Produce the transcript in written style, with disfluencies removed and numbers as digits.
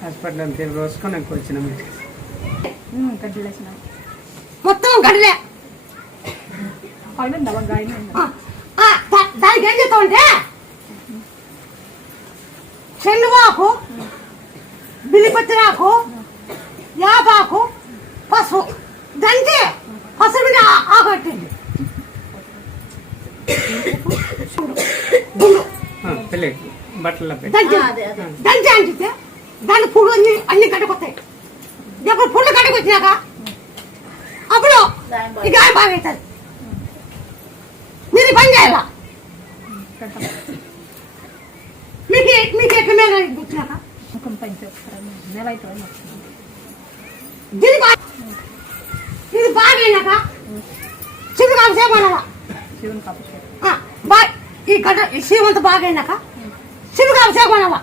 hospital అంతే రోజుకొని వచ్చిన గడ్డలేసిన మొత్తం గడ్డలే దానికి ఏం చేస్తామంటే చెల్లువాకు బిల్లిపత్తిరాకు యాపాకు పసుపు దంచి పసుపు మీద ఆగొట్టింది పెళ్ళి బట్టల దంచి అంటితే దాని పుళ్ళు అన్ని గడ్డకొస్తాయి ఎప్పుడు పుళ్ళు గడ్డకొచ్చినాక అప్పుడు ఈ గాయం బాగా అవుతుంది మీరు పని చేయాలా మీకు ఎట్లా మీద వచ్చినాక ఇది బాగా అయినాక శివుని కాపు చేయమన్నావా ఈ గడ్డ శివంత బాగా అయినాక శివుని కాపు చేయమన్నావా